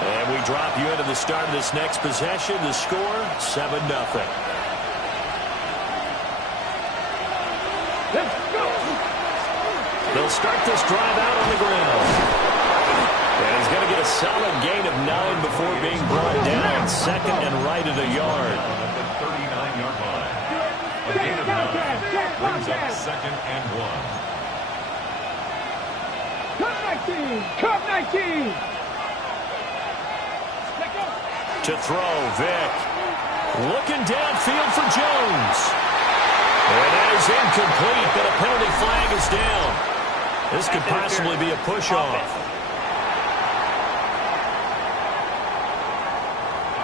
And we drop you into the start of this next possession. The score, 7-0. Let's go. They'll start this drive out on the ground. And he's going to get a solid gain of 9 before being brought down. Second and right at a yard. At the 39-yard line. A gain of 9 brings up second and 1. Cut 19. Cut 19. To throw, Vic. Looking downfield for Jones. And that is incomplete, but a penalty flag is down. This could possibly be a push-off.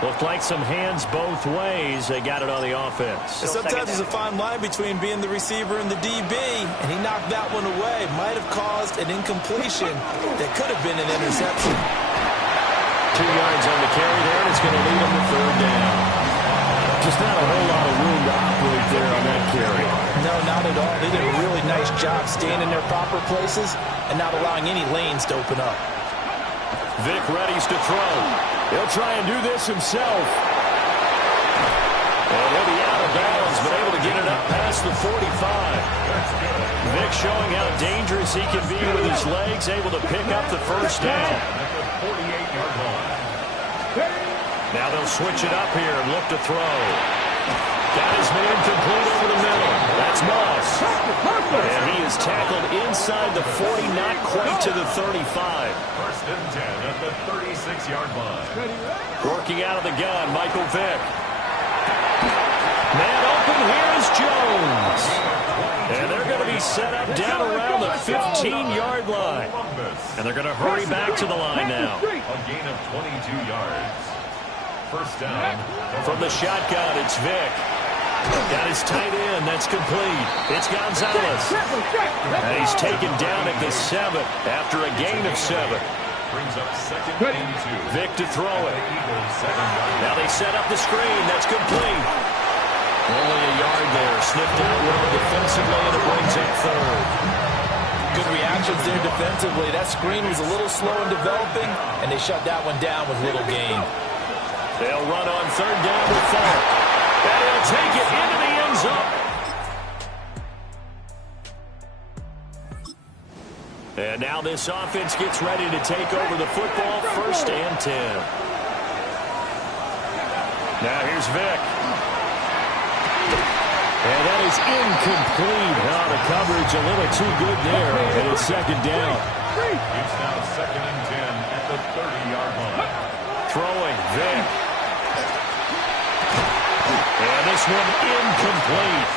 Looked like some hands both ways. They got it on the offense. Sometimes there's a fine line between being the receiver and the DB, and he knocked that one away. Might have caused an incompletion that could have been an interception. 2 yards on the carry there, and it's going to lead them to third down. Just not a whole lot of room to operate there on that carry. No, not at all. They did a really nice job staying in their proper places and not allowing any lanes to open up. Vic readies to throw. He'll try and do this himself. And he'll be out of bounds, but able to get it up past the 45. Vic showing how dangerous he can be with his legs, able to pick up the first down. 48-yard line. Now they'll switch it up here and look to throw. Got his man complete over the middle. That's Moss. And he is tackled inside the 40, not quite to the 35. First and 10 at the 36-yard line. Working out of the gun, Michael Vick. Man open, here is Jones. And they're going to be set up down around the 15-yard line. And they're going to hurry back to the line now. A gain of 22 yards. First down. From the shotgun, it's Vick. Got his tight end. That's complete. It's Gonzalez. And he's taken down at the 7 after a gain of 7. Brings up second and 2. Vick to throw it. Now they set up the screen. That's complete. Only a yard there. Sniffed out well defensively, and it brings up third. Good reactions there defensively. That screen was a little slow in developing, and they shut that one down with little gain. They'll run on third down with Falk. And he'll take it into the end zone. And now this offense gets ready to take over the football. First and 10. Now here's Vick. And that is incomplete. Oh, the coverage a little too good there. And it's second down. It's now second and 10 at the 30-yard line. Throwing, Vick. And this one incomplete.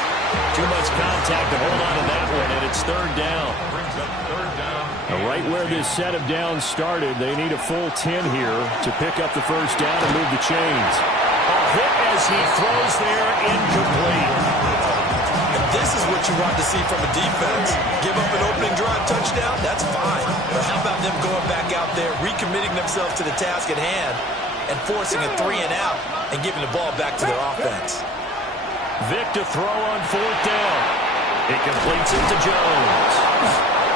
Too much contact to hold on to that one, and it's third down. Brings up third down. Right where this set of downs started, they need a full 10 here to pick up the first down and move the chains. A hit as he throws there, incomplete. If this is what you want to see from a defense, give up an opening drive touchdown, that's fine. But how about them going back out there, recommitting themselves to the task at hand, and forcing a 3 and out and giving the ball back to their offense. Vick to throw on fourth down. He completes it to Jones.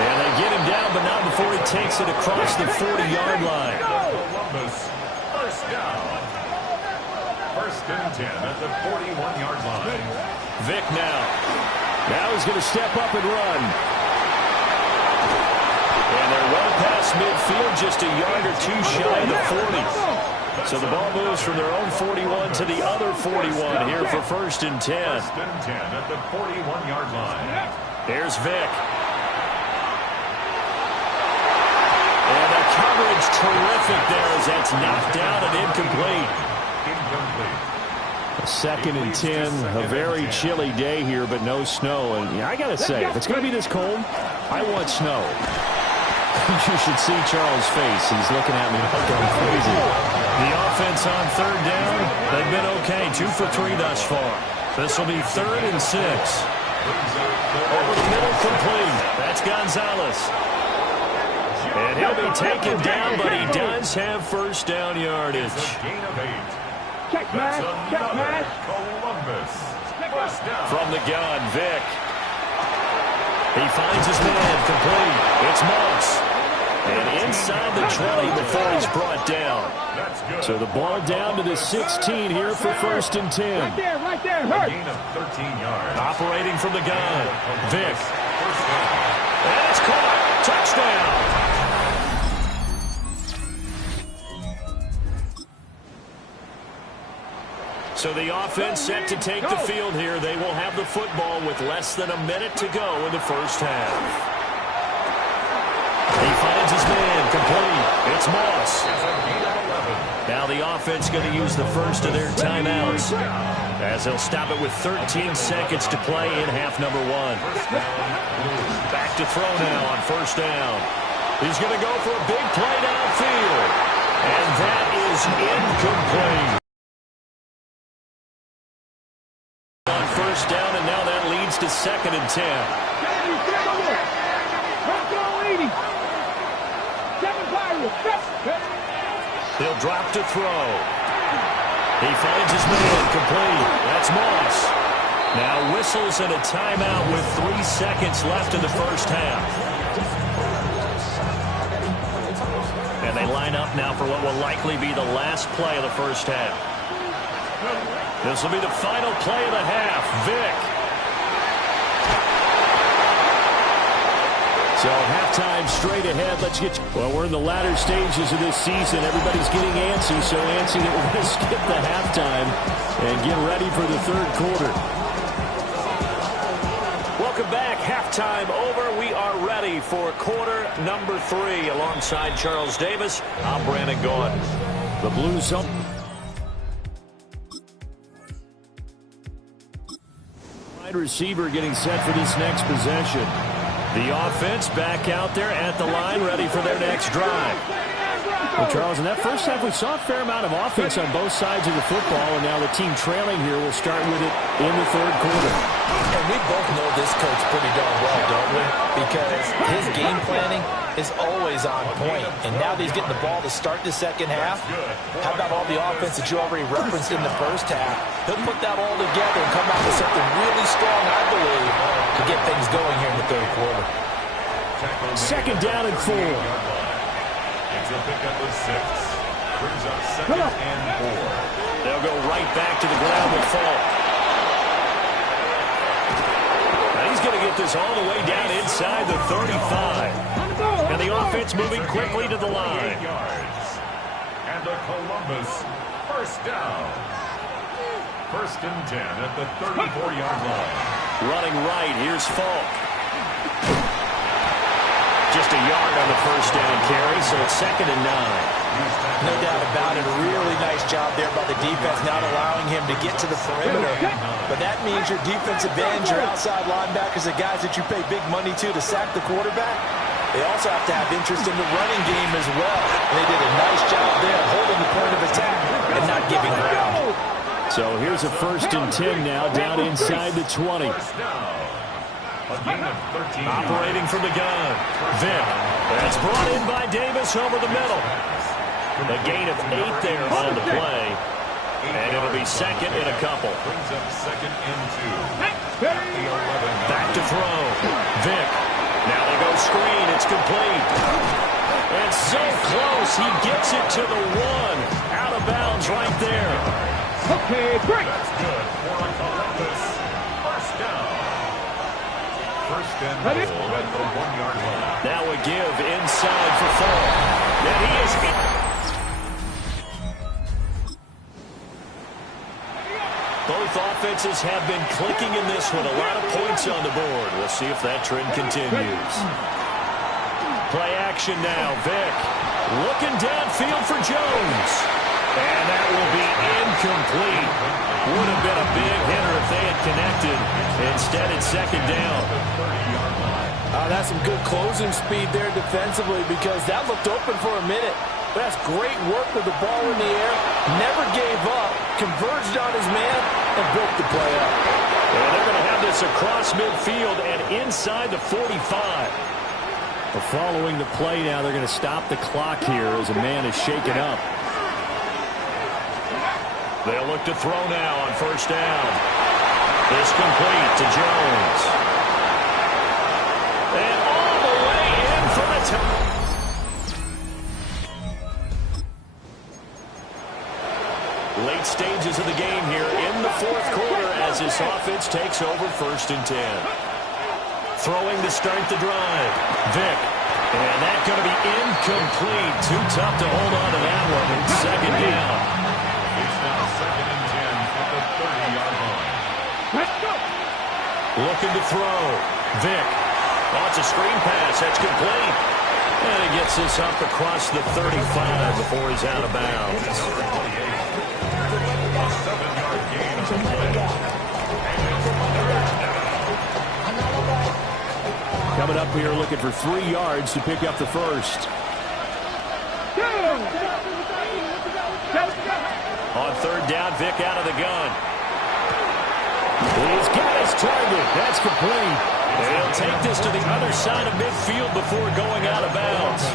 And they get him down, but not before he takes it across the 40-yard line. Columbus, first down. First and 10 at the 41-yard line. Vick now. Now he's going to step up and run. And they're well past midfield, just a yard or two shy of the 40. So the ball moves from their own 41 to the other 41 here for first and 10. First and 10 at the 41-yard line. Here's Vick. And the coverage terrific there as that's knocked down and incomplete. A second and 10, a very chilly day here, but no snow. And I got to say, if it's going to be this cold, I want snow. You should see Charles' face. He's looking at me like I'm crazy. The offense on third down, they've been okay. 2 for 3 thus far. This will be third and 6. Over the middle, complete. That's Gonzalez. And he'll be taken down, but he does have first down yardage. Gain of 8. Check pass. Check pass. Columbus. First down. From the gun, Vick. He finds his man, complete. It's Moss. And inside the 20 before he's brought down. So the ball down to the 16 here for 1st and 10. Right there, hurt. Gain of 13 yards. Operating from the gun, Vic. And it's caught. Touchdown. So the offense set to take the field here. They will have the football with less than a minute to go in the first half. He finds his man, complete. It's Moss. Now the offense going to use the first of their timeouts, as they'll stop it with 13 seconds to play in half number 1. Back to throw now on 1st down. He's going to go for a big play downfield. And that is incomplete. On 1st down, and now that leads to 2nd and 10. He'll drop to throw. He finds his man, complete. That's Moss. Now whistles and a timeout with 3 seconds left in the first half. And they line up now for what will likely be the last play of the first half. This will be the final play of the half. Vic. So halftime straight ahead. Let's get. Well, we're in the latter stages of this season. Everybody's getting antsy, so antsy that we're going to skip the halftime and get ready for the 3rd quarter. Welcome back. Halftime over. We are ready for quarter number 3. Alongside Charles Davis, I'm Brandon Gaudin. The Blues up. Wide receiver getting set for this next possession. The offense back out there at the line, ready for their next drive. Well, Charles, in that first half, we saw a fair amount of offense on both sides of the football, and now the team trailing here will start with it in the 3rd quarter. And we both know this coach pretty darn well, don't we? Because his game planning is always on point. And now that he's getting the ball to start the second half, how about all the offense that you already referenced in the first half? He'll put that all together and come out with something really strong, I believe, to get things going here in the 3rd quarter. 2nd down and 4. It's a pickup of 6. Brings up 2nd and 4. They'll go right back to the ground with Falk. Now he's going to get this all the way down inside the 35. And the offense moving quickly to the line. And a Columbus 1st down. 1st and 10 at the 34-yard line. Running right, here's Falk. Just a yard on the 1st down carry, so it's 2nd and 9. No doubt about it. A really nice job there by the defense, not allowing him to get to the perimeter. But that means your defensive ends, your outside linebackers, the guys that you pay big money to sack the quarterback, they also have to have interest in the running game as well. And they did a nice job there holding the point of attack and not giving ground. So here's a 1st and 10 now, down inside the 20. Operating from the gun, Vic. That's brought in by Davis over the middle. A gain of 8 there on the play. And it'll be 2nd and a couple. Brings up 2nd and 2. Back to throw. Vic. Now they go screen. It's complete. And so close. He gets it to the 1. Out of bounds right there. Okay, break. That's good for a Columbus 1st down. 1st and goal at the 1-yard line. Now a give inside for Falk. And he is hit. Both offenses have been clicking in this one. A lot of points on the board. We'll see if that trend continues. Play action now. Vic looking downfield for Jones. And that will be incomplete. Would have been a big hitter if they had connected. Instead, it's 2nd down. That's some good closing speed there defensively, because that looked open for a minute. But that's great work with the ball in the air. Never gave up. Converged on his man and broke the play up. And they're going to have this across midfield and inside the 45. But following the play now, they're going to stop the clock here as a man is shaken up. They'll look to throw now on 1st down. This complete to Jones. And all the way in for the touchdown. Late stages of the game here in the fourth quarter as this offense takes over 1st and 10. Throwing to start the drive. Vick. And that's going to be incomplete. Too tough to hold on to that one. Second down. It's now 2nd and 10 at the 30-yard line. Let's go. Looking to throw. Vick. Oh, it's a screen pass. That's complete. And he gets this up across the 35 before he's out of bounds. A 7-yard gain on the play. Coming up here looking for 3 yards to pick up the first. On 3rd down, Vick out of the gun. He's got his target. That's complete. He'll take this to the other side of midfield before going out of bounds.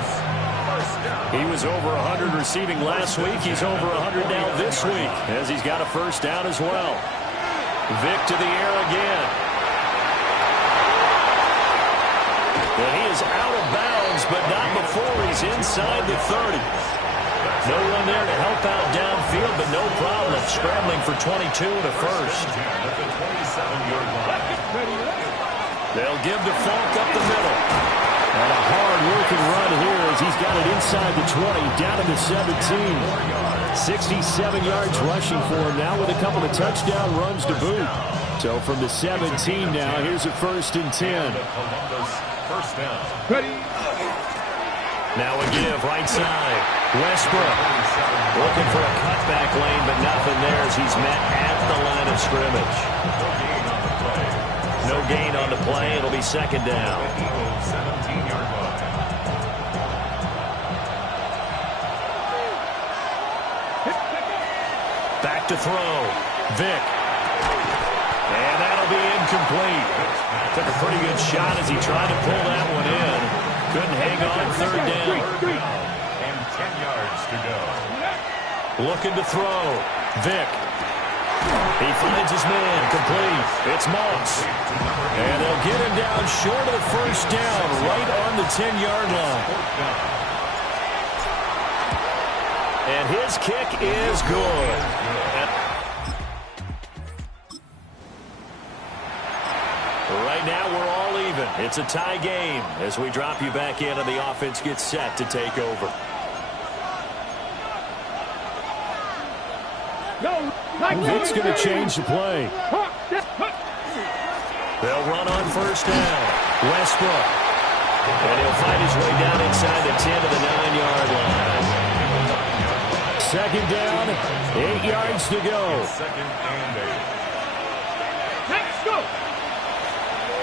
He was over 100 receiving last week. He's over 100 now this week as he's got a first down as well. Vick to the air again. And he is out of bounds, but not before he's inside the 30. No one there to help out downfield, but no problem scrambling for 22 to first. At the 27-yard line. They'll give to Falk up the middle. And a hard-working run here as he's got it inside the 20, down to the 17. 67 yards rushing for him now with a couple of touchdown runs to boot. So from the 17 now, here's a 1st and 10. Columbus, first down. Ready. Now a give right side. Westbrook looking for a cutback lane, but nothing there as he's met at the line of scrimmage. No gain on the play. It'll be 2nd down. 17-yard line. Back to throw. Vick. And that'll be incomplete. Took a pretty good shot as he tried to pull that one in. Couldn't hang on 3rd down. And 10 yards to go. Looking to throw. Vick. He finds his man. Complete. It's Moss. And they'll get him down short of the first down, right on the 10-yard line. And his kick is good. Right now, we're all even. It's a tie game as we drop you back in and the offense gets set to take over. It's going to change the play. They'll run on 1st down. Westbrook. And he'll find his way down inside the 10 to the 9-yard line. 2nd down, 8 yards to go. 2nd and 8. Let's go.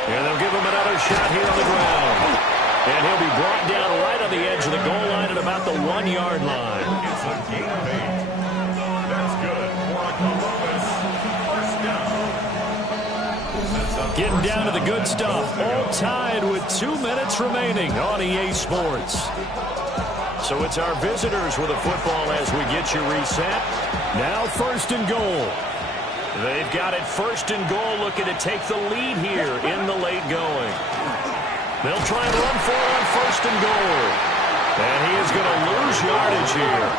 And they'll give him another shot here on the ground. And he'll be brought down right on the edge of the goal line at about the 1-yard line. It's a gain of 8. That's good for a Columbus first down. Getting down to the good stuff. All tied with 2 minutes remaining on EA Sports. So it's our visitors with the football as we get you reset. Now 1st and goal. They've got it 1st and goal, looking to take the lead here in the late going. They'll try and run for it on 1st and goal. And he is going to lose yardage here.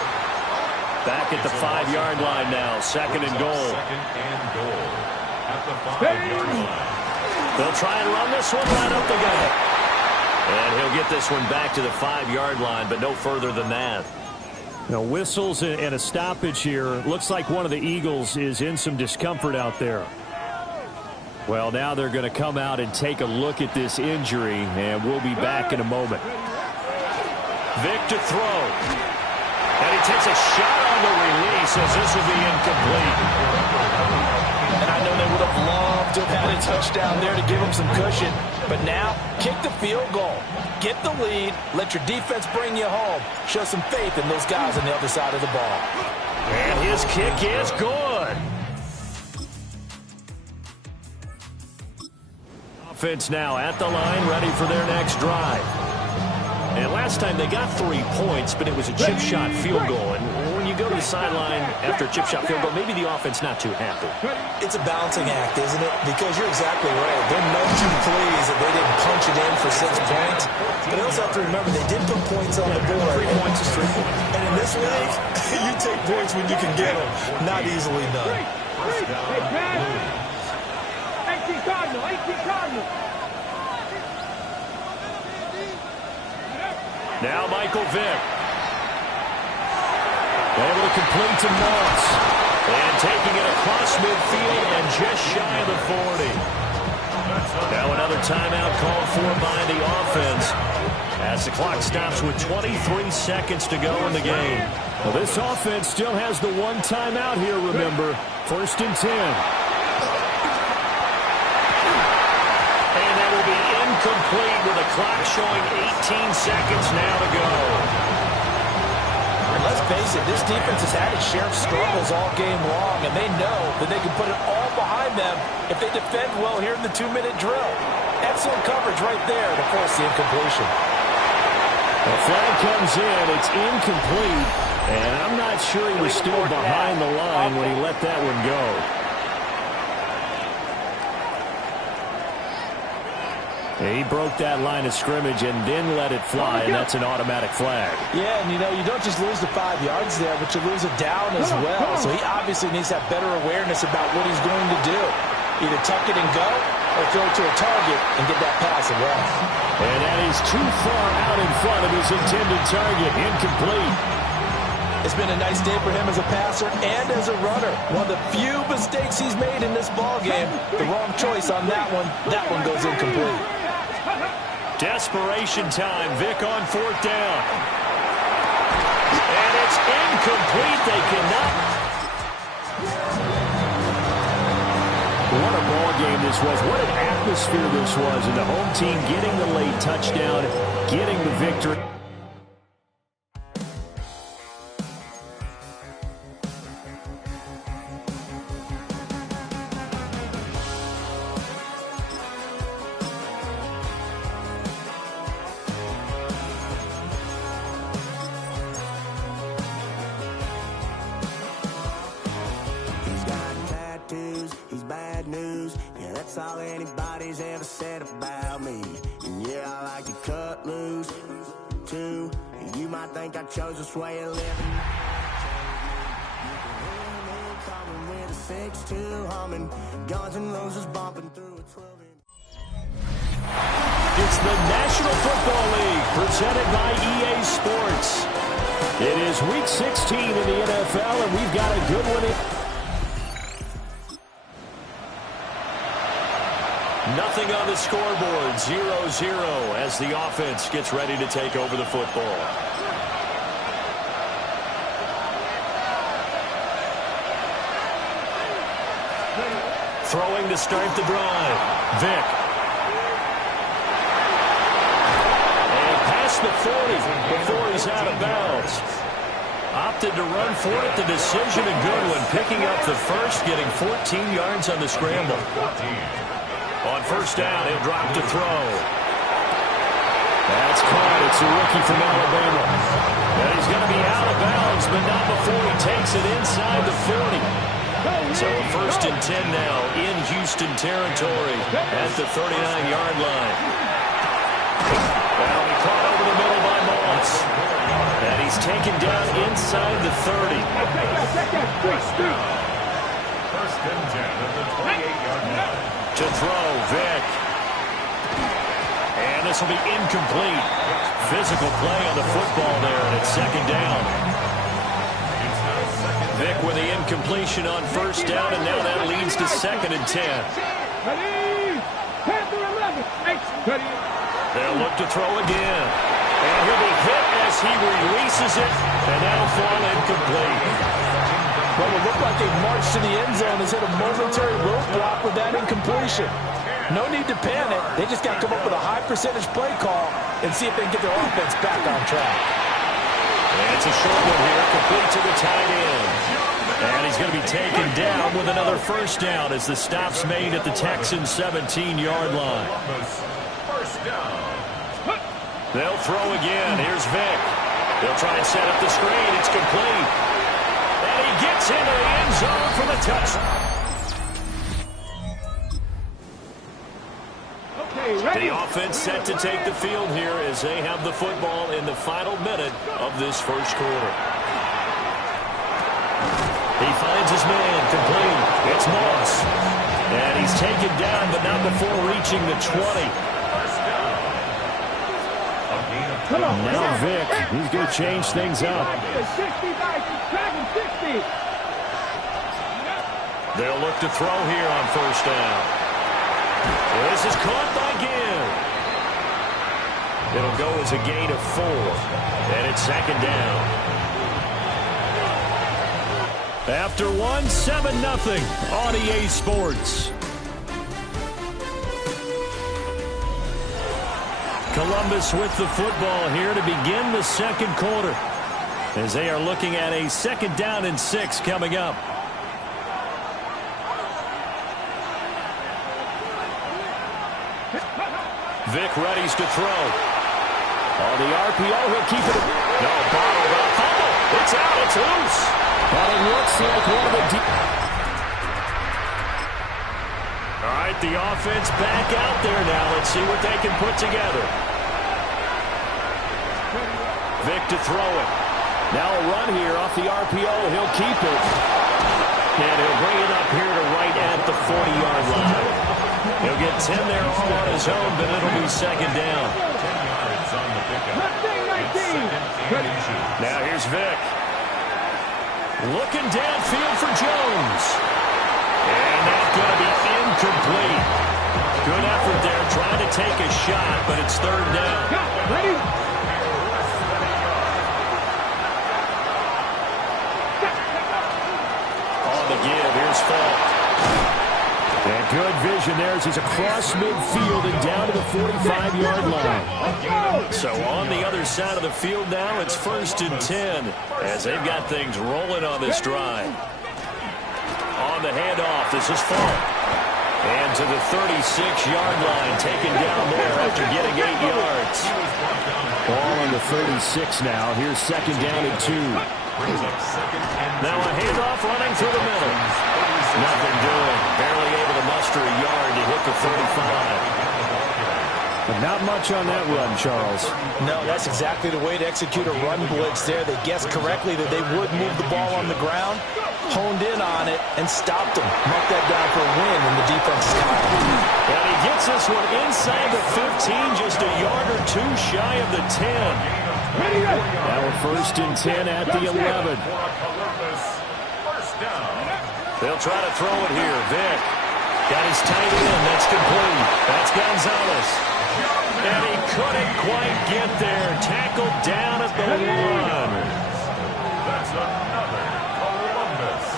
Back at the 5-yard line now, 2nd and goal. 2nd and goal at the 5-yard line. They'll try and run this one right up the gut. And he'll get this one back to the 5-yard line, but no further than that. Now, whistles and a stoppage here. Looks like one of the Eagles is in some discomfort out there. Well, now they're going to come out and take a look at this injury, and we'll be back in a moment. Vick to throw. And he takes a shot on the release as this will be incomplete. And I know they would have loved to have had a touchdown there to give them some cushion. But now, kick the field goal. Get the lead. Let your defense bring you home. Show some faith in those guys on the other side of the ball. And his kick is good. Offense now at the line, ready for their next drive. And last time they got 3 points, but it was a chip shot field goal. And when you go to the sideline after a chip shot field goal, maybe the offense not too happy. It's a balancing act, isn't it? Because you're exactly right. They're no too pleased that they didn't punch it in for 6 points. But they also have to remember they did put points on the board. 3 points is 3 points. And in this league, You take points when you can get them. Not easily done. First down, Blue. 18 Cardinal, 18 Cardinal. Now Michael Vick. Able to complete to Moss. And taking it across midfield and just shy of the 40. Now another timeout called for by the offense as the clock stops with 23 seconds to go in the game. Well, this offense still has the one timeout here, remember. 1st and 10. And that will be incomplete with the clock showing 18 seconds now to go. And let's face it, this defense has had its share of struggles all game long, and they know that they can put it all behind them if they defend well here in the 2-minute drill. Excellent coverage right there to force the incompletion. The flag comes in. It's incomplete. And I'm not sure he was still behind the line when he let that one go. He broke that line of scrimmage and then let it fly, and that's an automatic flag. Yeah, and you know, you don't just lose the 5 yards there, but you lose it down as well. So he obviously needs to have better awareness about what he's going to do. Either tuck it and go or throw it to a target and get that pass away. And that is too far out in front of his intended target. Incomplete. It's been a nice day for him as a passer and as a runner. One of the few mistakes he's made in this ballgame. The wrong choice on that one. That one goes incomplete. Desperation time. Vick on 4th down. And it's incomplete. They cannot. What a ball game this was. What an atmosphere this was. And the home team getting the late touchdown, getting the victory. He's bad news. Yeah, that's all anybody's ever said about me. And yeah, I like to cut loose, too. You might think I chose this way of living. You can hear me coming with a 6-2 humming. Guns N' Roses bumping through a 12-inch. It's the National Football League presented by EA Sports. It is Week 16 in the NFL, and we've got a good one. Nothing on the scoreboard, 0-0 as the offense gets ready to take over the football. Throwing to start the drive. Vick. And past the 40 before he's out of bounds. Opted to run for it. The decision a good one. Picking up the first, getting 14 yards on the scramble. On 1st down, he'll drop to throw. That's caught. It's a rookie from Alabama. And he's going to be out of bounds, but not before he takes it inside the 40. So 1st and 10 now in Houston territory at the 39-yard line. That'll be caught over the middle by Moss. And he's taken down inside the 30. First down. 1st and 10 at the 28-yard line. To throw, Vick. And this will be incomplete. Physical play on the football there, and it's 2nd down. Vick with the incompletion on 1st down, and now that leads to 2nd and 10. They'll look to throw again. And he'll be hit as he releases it, and that'll fall incomplete. Well, it looked like they marched to the end zone, has hit a momentary roadblock with that incompletion. No need to panic. They just got to come up with a high percentage play call and see if they can get their offense back on track. And it's a short one here, complete to the tight end. And he's going to be taken down with another 1st down as the stop's made at the Texans' 17-yard line. First down. They'll throw again. Here's Vick. They'll try and set up the screen. It's complete. And he gets into the end zone for the touchdown. The offense set to take the field here as they have the football in the final minute of this 1st quarter. He finds his man, complete. It's Moss. And he's taken down, but not before reaching the 20. Now Vic, he's going to change things up. 60, 60. They'll look to throw here on first down. This is caught by Gibb. It'll go as a gain of 4. And it's second down. After 1, 7-0 on EA Sports. Columbus with the football here to begin the second quarter, as they are looking at a second down and 6 coming up. Vic readies to throw. On the RPO, he'll keep it. No, bottled up. Fumble. It's out. It's loose. But it looks like one of the deep. All right, the offense back out there now. Let's see what they can put together. Vic to throw it. Now a run here off the RPO. He'll keep it. And he'll bring it up here to right at the 40-yard line. He'll get 10 there all on his own, but it'll be second down. 10 yards on the pickup. Now here's Vic. Looking downfield for Jones. And that's going to be incomplete. Good effort there, trying to take a shot, but it's third down. Ready? On the give, here's Falk. And good vision there as he's across midfield and down to the 45-yard line. So on the other side of the field now, it's 1st and 10 as they've got things rolling on this drive. On the handoff, this is Falk. And to the 36-yard line, taken down there after getting 8 yards. Ball on the 36 now. Here's second down and 2. Now a handoff running through the middle. Nothing doing. Barely able to muster a yard to hit the 35. But not much on that run, Charles. No, that's exactly the way to execute a run blitz there. They guessed correctly that they would move the ball on the ground, honed in on it, and stopped them. Marked that down for a win in the defense's column. And he gets this one inside the 15, just a yard or 2 shy of the 10. Now a 1st and 10 at the 11. They'll try to throw it here. Vic got his tight end. That's complete. That's Gonzalez. And he couldn't quite get there. Tackled down at the 1. That's another Columbus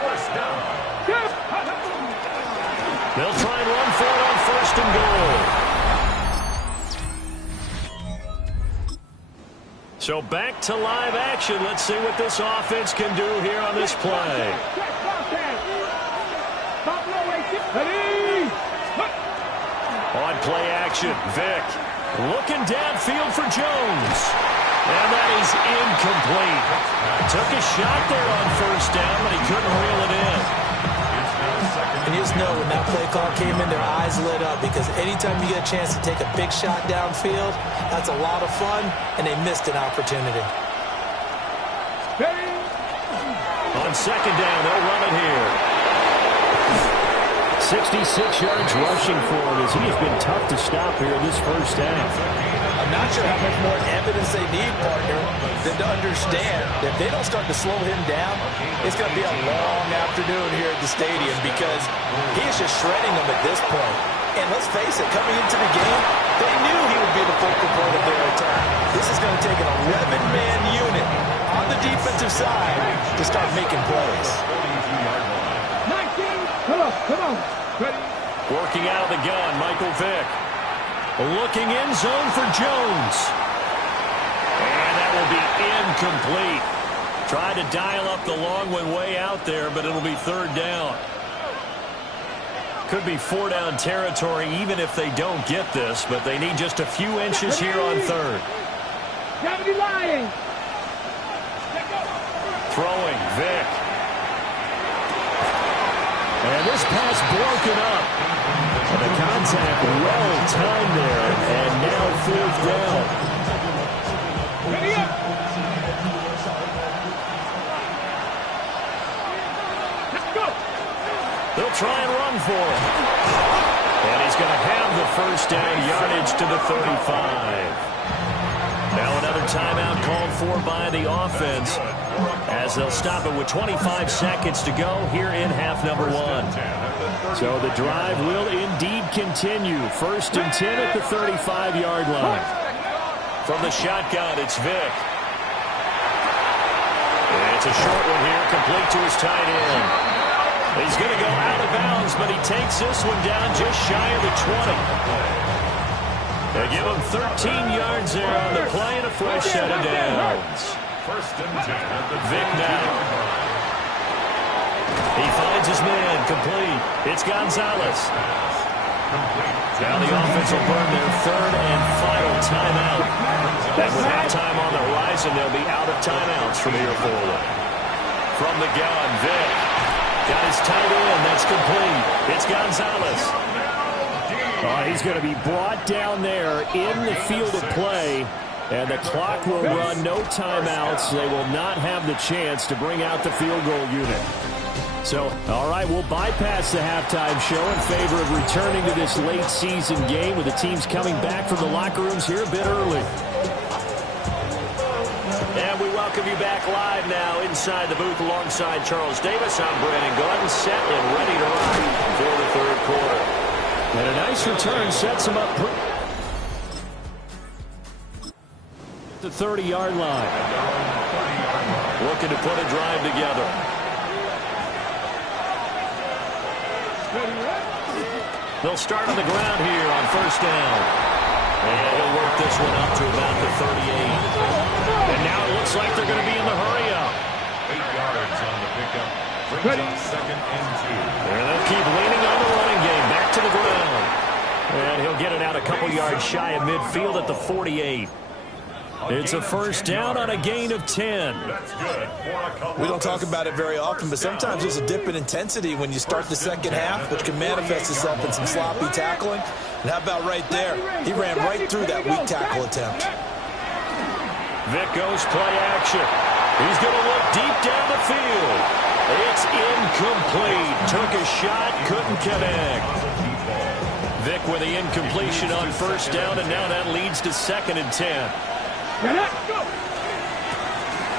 first down. They'll try and run for it on 1st and goal. So back to live action. Let's see what this offense can do here on this play. On play action, Vic looking downfield for Jones. And that is incomplete. Took a shot there on 1st down, but he couldn't reel it in. And you just know when that play call came in, their eyes lit up, because anytime you get a chance to take a big shot downfield, that's a lot of fun, and they missed an opportunity. On second down, they'll run it here. 66 yards rushing for him as he has been tough to stop here this first half. I'm not sure how much more evidence they need, partner, than to understand that if they don't start to slow him down, it's going to be a long afternoon here at the stadium, because he is just shredding them at this point. And let's face it, coming into the game, they knew he would be the focal point of their attack. This is going to take an 11-man unit on the defensive side to start making plays. 19, come on. Ready? Working out of the gun, Michael Vick. Looking in zone for Jones. And that will be incomplete. Tried to dial up the long one way out there, but it'll be 3rd down. Could be 4-down territory even if they don't get this, but they need just a few inches here on 3rd. Gravity lying. Throwing, Vic. And this pass broken up. And the contact well timed there, and now 4th down. Ready up. They'll try and run for it. And he's going to have the first down, yardage to the 35. Now another timeout called for by the offense as they'll stop it with 25 seconds to go here in half number 1. So the drive will indeed continue. First and 10 at the 35-yard line. From the shotgun, it's Vick. It's a short one here, complete to his tight end. He's going to go out of bounds, but he takes this one down just shy of the 20. They give him 13 yards there on the play and a fresh set of downs. First and 10. Vick now. He finds his man, complete. It's Gonzalez. Now the offense will burn their third and final timeout. And with halftime on the horizon, they'll be out of timeouts from here forward. From the gun, Vick. Got his tight end. That's complete. It's Gonzalez. He's going to be brought down there in the field of play. And the clock will run, no timeouts. They will not have the chance to bring out the field goal unit. So, all right, we'll bypass the halftime show in favor of returning to this late season game with the teams coming back from the locker rooms here a bit early. And we welcome you back live now inside the booth alongside Charles Davis. I'm Brandon Gordon, set and ready to rock for the third quarter. And a nice return sets him up the 30-yard line. Looking to put a drive together. They'll start on the ground here on first down. And he'll work this one up to about the 38. And now it looks like they're going to be in the hurry-up. 8 yards on the pickup. Brings up second and 2. And they'll keep leaning on the running game. Back to the ground. And he'll get it out a couple yards shy of midfield at the 48. It's a first down on a gain of 10. That's good. We don't talk about it very often, but sometimes there's a dip in intensity when you start the second half, which can manifest itself in some sloppy tackling. And how about right there? He ran right through that weak tackle attempt. Vick goes play action. He's going to look deep down the field. It's incomplete. Took a shot, couldn't connect. Vick with the incompletion on first down, and now that leads to second and 10.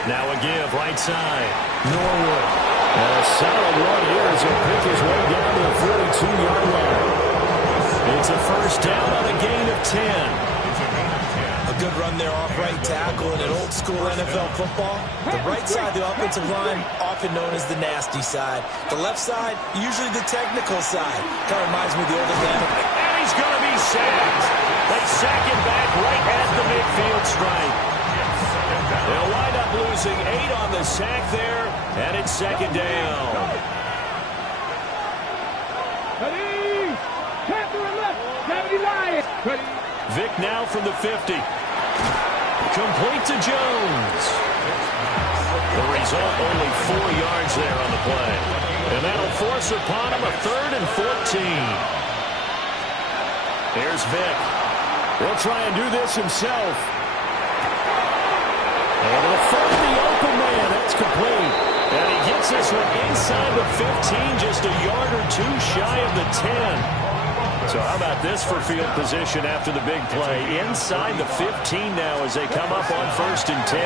Now a give, right side. Norwood. And a solid run here as he'll pick his way down to the 42-yard line. It's a first down on a gain of 10. A good run there off right tackle in an old-school NFL football. The right side of the offensive line, often known as the nasty side. The left side, usually the technical side. Kind of reminds me of the old Atlanta. And he's going to be sacked. They sack him back right at the midfield stripe. They'll wind up losing 8 on the sack there, and it's second down. Vick now from the 50. Complete to Jones. The result, only 4 yards there on the play. And that'll force upon him a third and 14. There's Vick. He'll try and do this himself. And he'll find the open man. That's complete. And he gets this one inside the 15, just a yard or two shy of the 10. So how about this for field position after the big play? Inside the 15 now as they come up on first and 10.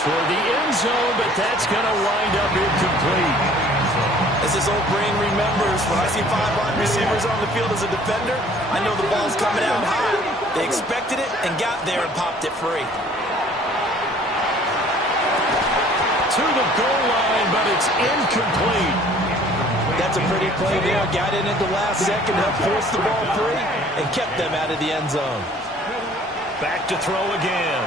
Toward the end zone, but that's going to wind up incomplete. As this old brain remembers, when I see 5 wide receivers on the field as a defender, I know the ball's coming out high. They expected it and got there and popped it free. To the goal line, but it's incomplete. That's a pretty play there. Got in at the last second, helped force the ball free, and kept them out of the end zone. Back to throw again.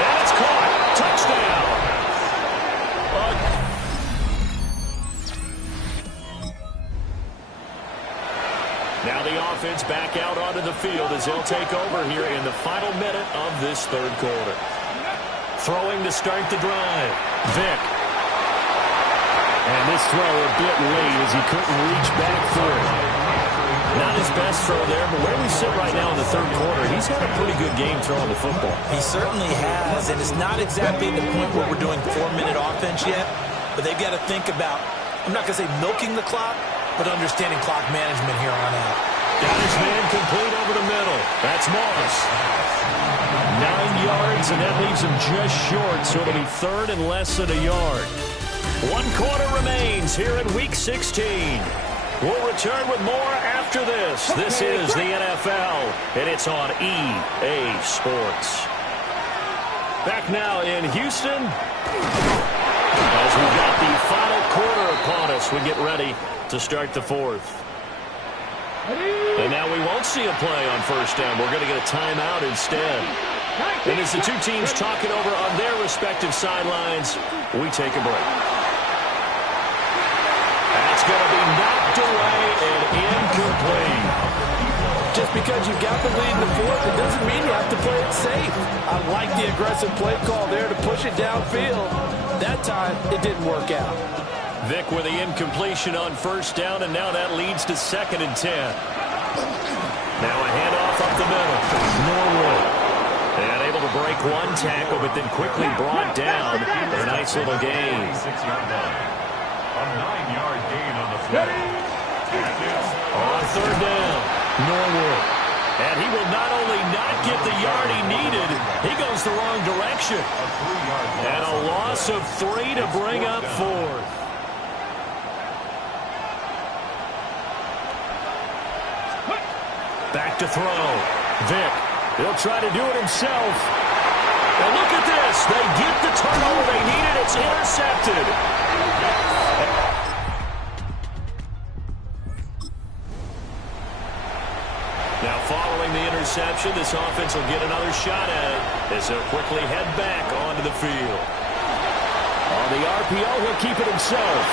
And it's caught. Touchdown. Now the offense back out onto the field as they'll take over here in the final minute of this third quarter. Throwing to start the drive. Vick. And this throw a bit late as he couldn't reach back through. Not his best throw there, but where we sit right now in the third quarter, he's had a pretty good game throwing the football. He certainly has, and it's not exactly the point where we're doing 4-minute offense yet, but they've got to think about, I'm not going to say milking the clock, but understanding clock management here on out. Got his man complete over the middle. That's Moss. 9 yards, and that leaves him just short, so it'll be third and less than a yard. 1 quarter remains here in Week 16. We'll return with more after this. This is the NFL, and it's on EA Sports. Back now in Houston, as we've got the final quarter upon us, we get ready to start the fourth. And now we won't see a play on first down. We're going to get a timeout instead. And as the two teams talking over on their respective sidelines, we take a break. That's going to be knocked away and incomplete. Just because you've got the lead in the fourth, it doesn't mean you have to play it safe. I like the aggressive play call there to push it downfield. That time, it didn't work out. Vic with the incompletion on first down, and now that leads to 2nd and 10. Now a handoff up the middle. Norwood. And able to break one tackle, but then quickly brought down. A nice little gain. 6-yard line. A 9-yard gain on the play. On third down, Norwood. And he will not only not get the yard he needed, he goes the wrong direction. And a loss of 3 to bring up 4th. Back to throw. Vic. He'll try to do it himself. And look at this. They get the turnover they needed. It's intercepted. Now following the interception, this offense will get another shot at it as they'll quickly head back onto the field. On the RPO, he'll keep it himself.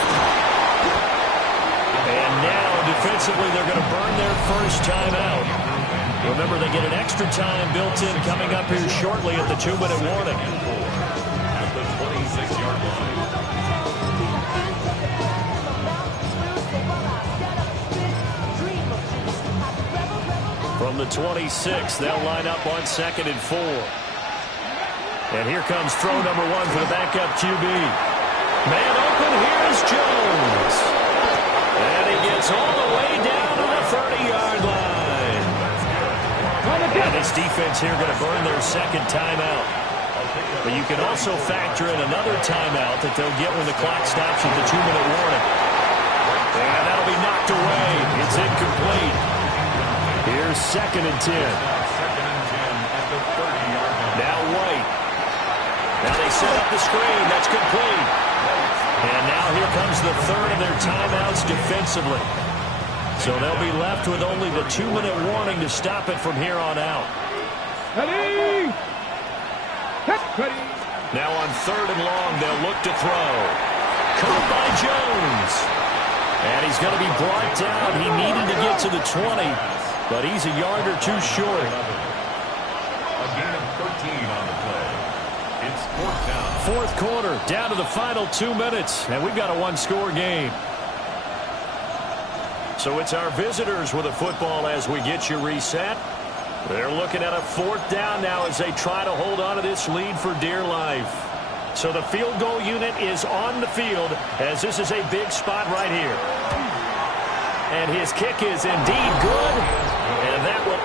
And now defensively, they're going to burn their first timeout. Remember, they get an extra time built in coming up here shortly at the 2-minute warning. At the 26-yard line. From the 26, they'll line up on 2nd and 4. And here comes throw number 1 for the backup QB. Man open, here's Jones. And he gets all the way down to the 30-yard line. And this defense here going to burn their second timeout. But you can also factor in another timeout that they'll get when the clock stops at the 2-minute warning. And that'll be knocked away. It's incomplete. Here's 2nd and 10. 2nd and 10 at the 30-yard line. Now White. Now they set up the screen. That's complete. And now here comes the third of their timeouts defensively. So they'll be left with only the 2-minute warning to stop it from here on out. Ready? Now on 3rd and long, they'll look to throw. Caught by Jones. And he's going to be brought down. He needed to get to the 20, but he's a yard or two short. A gain of 13 on the play. It's 4th down. 4th quarter, down to the final 2 minutes, and we've got a 1-score game. So it's our visitors with a football as we get you reset. They're looking at a 4th down now as they try to hold on to this lead for dear life. So the field goal unit is on the field as this is a big spot right here. And his kick is indeed good. And that will...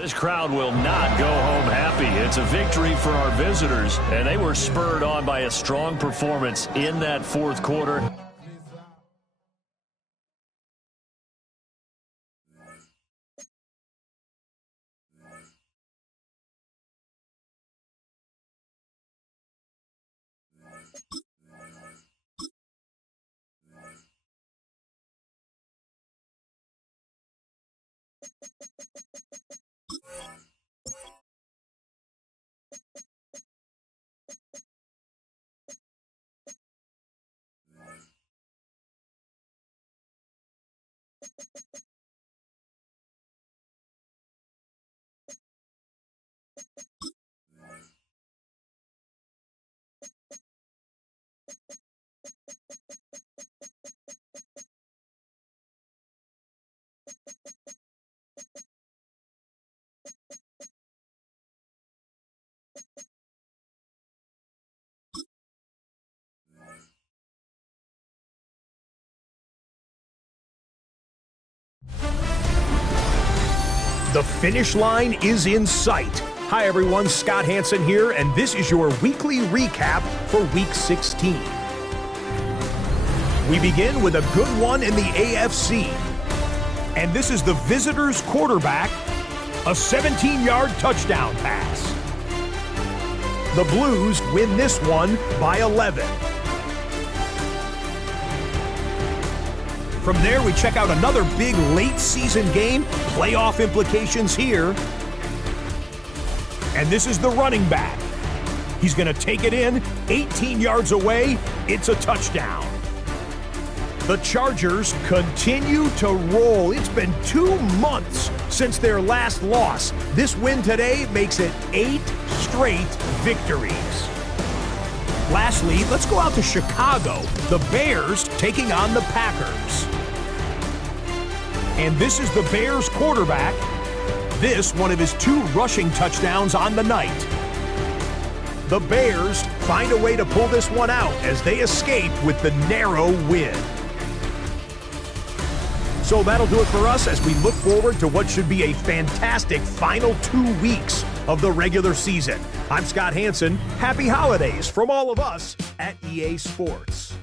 This crowd will not go home happy. It's a victory for our visitors. And they were spurred on by a strong performance in that 4th quarter. The finish line is in sight. Hi everyone, Scott Hansen here, and this is your weekly recap for Week 16. We begin with a good one in the AFC. And this is the visitors' quarterback, a 17-yard touchdown pass. The Blues win this one by 11. From there, we check out another big late-season game, playoff implications here. And this is the running back. He's going to take it in, 18 yards away, it's a touchdown. The Chargers continue to roll. It's been 2 months since their last loss. This win today makes it 8 straight victories. Lastly, let's go out to Chicago. The Bears taking on the Packers. And this is the Bears quarterback. This one of his 2 rushing touchdowns on the night. The Bears find a way to pull this one out as they escape with the narrow win. So that'll do it for us as we look forward to what should be a fantastic final 2 weeks of the regular season. I'm Scott Hansen. Happy holidays from all of us at EA Sports.